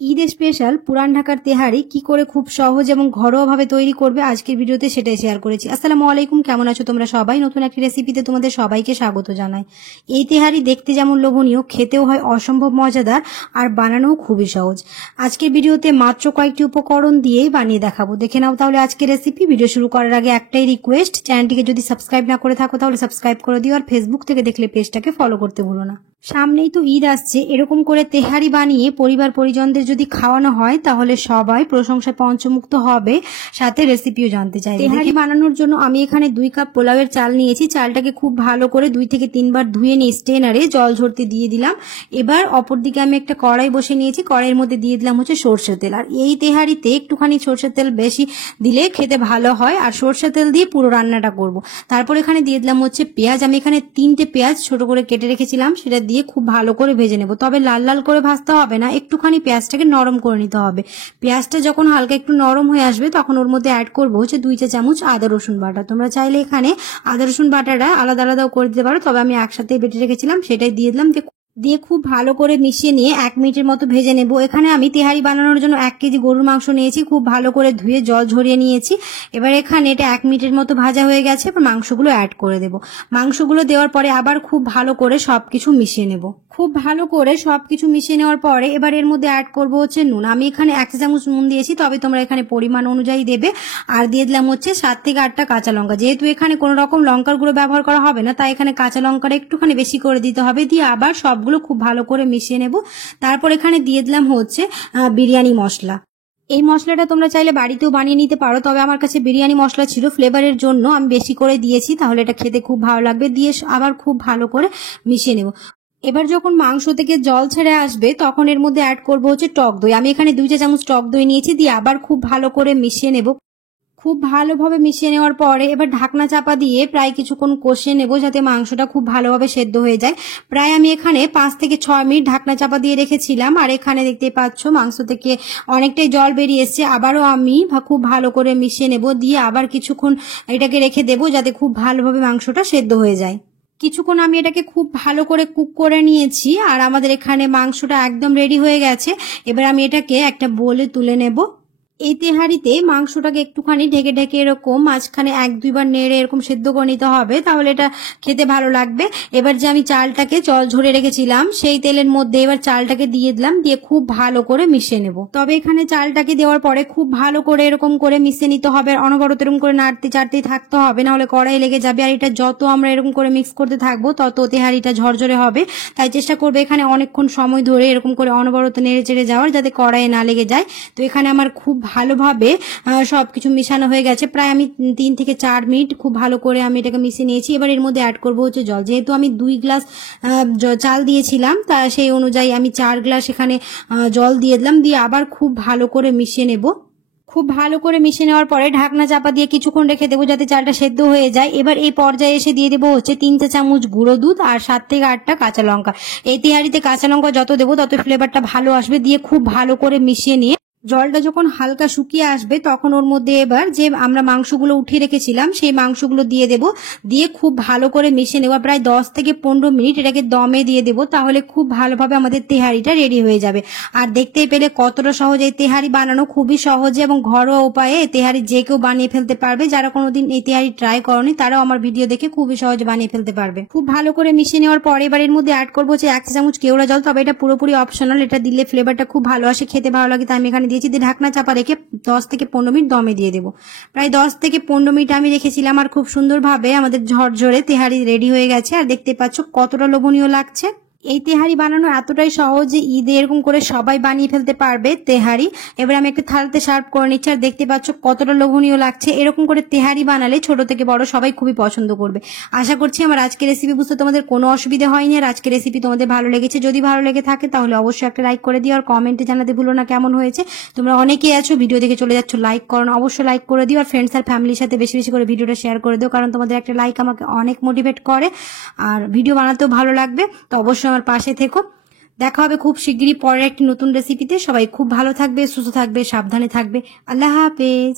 Eid special পুরান ঢাকার তেহারি কি করে খুব সহজ এবং ঘরোয়াভাবে তৈরি করবে আজকের ভিডিওতে সেটাই শেয়ার করেছি। আসসালামু আলাইকুম, কেমন আছো তোমরা সবাই? নতুন একটি রেসিপিতে তোমাদের সবাইকে স্বাগত জানাই। এই তেহারি দেখতে যেমন লোভনীয়, খেতেও হয় অসম্ভব মজাদার আর বানানোও খুবই সহজ। আজকের ভিডিওতে মাত্র কয়েকটি উপকরণ দিয়েই বানিয়ে দেখাবো। দেখে নাও তাহলে আজকের রেসিপি। ভিডিও শুরু করার আগে একটাই রিকোয়েস্ট, চ্যানেলটিকে যদি সাবস্ক্রাইব না করে থাকো তাহলে সাবস্ক্রাইব করে দিও, আর ফেসবুক থেকে দেখলে পেজটাকে ফলো করতে ভুলো না। সামনেই তো ঈদ আসছে, এরকম করে তেহারি বানিয়ে পরিবার পরিজনদের যদি খাওয়ানো হয় তাহলে সবাই প্রশংসায় পঞ্চমুক্ত হবে, সাথে রেসিপিও জানতে চাই। তেহারি বানানোর জন্য আমি এখানে 2 কাপ পোলাওয়ের চাল নিয়েছি। চালটাকে খুব ভালো করে 2 থেকে 3 বার ধুয়ে নিয়ে স্টেনারে জল ঝরতে দিয়ে দিলাম। এবার অপরদিকে আমি একটা কড়াই বসে নিয়েছি, কড়াইয়ের মধ্যে দিয়ে দিলাম সরষের তেল। আর এই তেহারিতে একটুখানি সরষের তেল বেশি দিলে খেতে ভালো হয়, আর সরষের তেল দিয়ে পুরো রান্নাটা করব। তারপর এখানে দিয়ে দিলাম পেঁয়াজ। আমি এখানে 3টে পেঁয়াজ ছোট করে কেটে রেখেছিলাম, সেটা দিয়ে খুব ভালো করে ভেজে নেব। তবে লাল লাল করে ভাজতে হবে না, একটুখানি পেঁয়াজটাকে নরম করে নিতে হবে। পেঁয়াজটা যখন হালকা একটু নরম হয়ে আসবে তখন ওর মধ্যে অ্যাড করবো 2 চা চামচ আদা রসুন বাটা। তোমরা চাইলে এখানে আদা রসুন বাটাটা আলাদা আলাদাও করে দিতে পারো, তবে আমি একসাথে বেটে রেখেছিলাম, সেটাই দিয়ে দিলাম। দিয়ে খুব ভালো করে মিশিয়ে নিয়ে 1 মিনিটের মতো ভেজে নেব। এখানে আমি তেহারি বানানোর জন্য 1 কেজি গরুর মাংস নিয়েছি, খুব ভালো করে ধুয়ে জল ঝরিয়ে নিয়েছি। এবার এখানে এটা 1 মিনিটের মতো ভাজা হয়ে গেছে, এবার মাংসগুলো অ্যাড করে দেব। মাংসগুলো দেওয়ার পরে আবার খুব ভালো করে সবকিছু মিশিয়ে নেব। খুব ভালো করে সবকিছু মিশিয়ে নেওয়ার পরে এবার এর মধ্যে অ্যাড করবো নুন। আমি এখানে 1 চা চামচ নুন দিয়েছি, তবে তোমরা এখানে পরিমাণ অনুযায়ী দেবে। আর দিয়ে দিলাম 7 থেকে 8টা কাঁচা লঙ্কা। যেহেতু এখানে কোনো রকম লঙ্কার গুঁড়ো ব্যবহার করা হবে না, তাই এখানে কাঁচা লঙ্কাটা একটুখানি বেশি করে দিতে হবে। দিয়ে আবার সবগুলো খুব ভালো করে মিশিয়ে নেব। তারপর এখানে দিয়ে দিলাম বিরিয়ানি মশলা। এই মশলাটা তোমরা চাইলে বাড়িতেও বানিয়ে নিতে পারো, তবে আমার কাছে বিরিয়ানি মশলা ছিল, ফ্লেভারের জন্য আমি বেশি করে দিয়েছি, তাহলে এটা খেতে খুব ভালো লাগবে। দিয়ে আবার খুব ভালো করে মিশিয়ে নেব। এবার যখন মাংস থেকে জল ছেড়ে আসবে তখন এর মধ্যে অ্যাড করবো টক দই। আমি এখানে 2 চা চামচ টক দই নিয়েছি। দিয়ে আবার খুব ভালো করে মিশিয়ে নেব। খুব ভালোভাবে মিশিয়ে নেওয়ার পরে এবার ঢাকনা চাপা দিয়ে প্রায় কিছুক্ষণ কষিয়ে নেব, যাতে মাংসটা খুব ভালোভাবে সেদ্ধ হয়ে যায়। প্রায় আমি এখানে 5 থেকে 6 মিনিট ঢাকনা চাপা দিয়ে রেখেছিলাম, আর এখানে দেখতে পাচ্ছ মাংস থেকে অনেকটাই জল বেরিয়ে এসছে। আবারও আমি খুব ভালো করে মিশিয়ে নেব, দিয়ে আবার কিছুক্ষণ এটাকে রেখে দেব, যাতে খুব ভালোভাবে মাংসটা সেদ্ধ হয়ে যায়। কিছুক্ষণ আমি এটাকে খুব ভালো করে কুক করে নিয়েছি, আর আমাদের এখানে মাংসটা একদম রেডি হয়ে গেছে। এবার আমি এটাকে একটা বোলে তুলে নেব। এই তেহারিতে মাংসটাকে একটুখানি ঢেকে ঢেকে এরকম মাঝখানে 1-2 বার নেড়ে এরকম সেদ্ধ করে নিতে হবে, তাহলে এটা খেতে ভালো লাগবে। এবার যে আমি চালটাকে জল ঝরে রেখেছিলাম সেই তেলের মধ্যে এবার চালটাকে দিয়ে দিলাম, দিয়ে খুব ভালো করে মিশিয়ে নেব। তবে এখানে চালটাকে দেওয়ার পরে খুব ভালো করে এরকম করে মিশিয়ে নিতে হবে, আর অনবরত এরকম করে নাড়তে চাড়তেই থাকতে হবে, না হলে কড়াই লেগে যাবে। আর এটা যত আমরা এরকম করে মিক্স করতে থাকবো তত তেহারিটা ঝরঝরে হবে, তাই চেষ্টা করবে এখানে অনেকক্ষণ সময় ধরে এরকম করে অনবরত নেড়ে চেড়ে যাওয়ার, যাতে কড়াইয়ে না লেগে যায়। তো এখানে আমার খুব ভালোভাবে সবকিছু মিশানো হয়ে গেছে। প্রায় আমি 3 থেকে 4 মিনিট খুব ভালো করে আমি এটাকে মিশিয়ে নিয়েছি। এবার এর মধ্যে অ্যাড করবো জল। যেহেতু আমি 2 গ্লাস চাল দিয়েছিলাম, তা সেই অনুযায়ী আমি 4 গ্লাস এখানে জল দিয়ে দিলাম। দিয়ে আবার খুব ভালো করে মিশিয়ে নেব। খুব ভালো করে মিশিয়ে নেওয়ার পরে ঢাকনা চাপা দিয়ে কিছুক্ষণ রেখে দেবো, যাতে চালটা সেদ্ধ হয়ে যায়। এবার এই পর্যায়ে এসে দিয়ে দেবো 3 চা চামচ গুঁড়ো দুধ আর 7 থেকে 8টা কাঁচা লঙ্কা। এই তেহারিতে কাঁচা লঙ্কা যত দেবো তত ফ্লেভারটা ভালো আসবে। দিয়ে খুব ভালো করে মিশিয়ে নিয়ে জলটা যখন হালকা শুকিয়ে আসবে তখন ওর মধ্যে এবার যে আমরা মাংসগুলো উঠিয়ে রেখেছিলাম সেই মাংসগুলো দিয়ে দেব। দিয়ে খুব ভালো করে মিশিয়ে নেওয়া প্রায় 10 থেকে 15 মিনিট এটাকে দমে দিয়ে দেব, তাহলে খুব ভালোভাবে আমাদের তেহারিটা রেডি হয়ে যাবে। আর দেখতেই পেলে কতটা সহজ এই তেহারি বানানো, খুবই সহজে এবং ঘরোয়া উপায়ে এই তেহারি যে কেউ বানিয়ে ফেলতে পারবে। যারা কোনোদিন এই তেহারি ট্রাই করনি তারাও আমার ভিডিও দেখে খুবই সহজে বানিয়ে ফেলতে পারবে। খুব ভালো করে মিশিয়ে নেওয়ার পরে এবার এর মধ্যে অ্যাড করবো 1 চা চামচ কেওড়া জল। তবে এটা পুরোপুরি অপশনাল, এটা দিলে ফ্লেভারটা খুব ভালো আসে, খেতে ভালো লাগে, তাই আমি এখানে দিয়েছি। দিয়ে ঢাকনা চাপা রেখে 10 থেকে 15 মিনিট দমে দিয়ে দেবো। প্রায় 10 থেকে 15 মিনিট আমি রেখেছিলাম, আর খুব সুন্দরভাবে আমাদের ঝরঝরে তেহারি রেডি হয়ে গেছে। আর দেখতে পাচ্ছ কতটা লোভনীয় লাগছে। এই তেহারি বানানো এতটাই সহজ যে ঈদে এরকম করে সবাই বানিয়ে ফেলতে পারবে তেহারি। এবার আমি একটা থালাতে সার্ভ করে নিচ্ছি, আর দেখতে পাচ্ছ কতটা লোভনীয় লাগছে। এরকম করে তেহারি বানালে ছোট থেকে বড় সবাই খুবই পছন্দ করবে। আশা করছি আমার আজকের রেসিপি বুঝতে তোমাদের কোনো অসুবিধা হয়নি, আর আজকের রেসিপি তোমাদের ভালো লেগেছে। যদি ভালো লেগে থাকে তাহলে অবশ্যই একটা লাইক করে দিও, আর কমেন্টে জানাতে ভুলো না কেমন হয়েছে। তোমরা অনেকেই আছো ভিডিও দেখে চলে যাচ্ছ লাইক করো না, অবশ্যই লাইক করে দিও, আর ফ্রেন্ডস আর ফ্যামিলির সাথে বেশি বেশি করে ভিডিওটা শেয়ার করে দিও, কারণ তোমাদের একটা লাইক আমাকে অনেক মোটিভেট করে, আর ভিডিও বানাতেও ভালো লাগবে। তো অবশ্যই আমার পাশে থেকো। দেখা হবে খুব শিগগিরই পরের একটি নতুন রেসিপিতে। সবাই খুব ভালো থাকবে, সুস্থ থাকবে, সাবধানে থাকবে। আল্লাহ হাফেজ।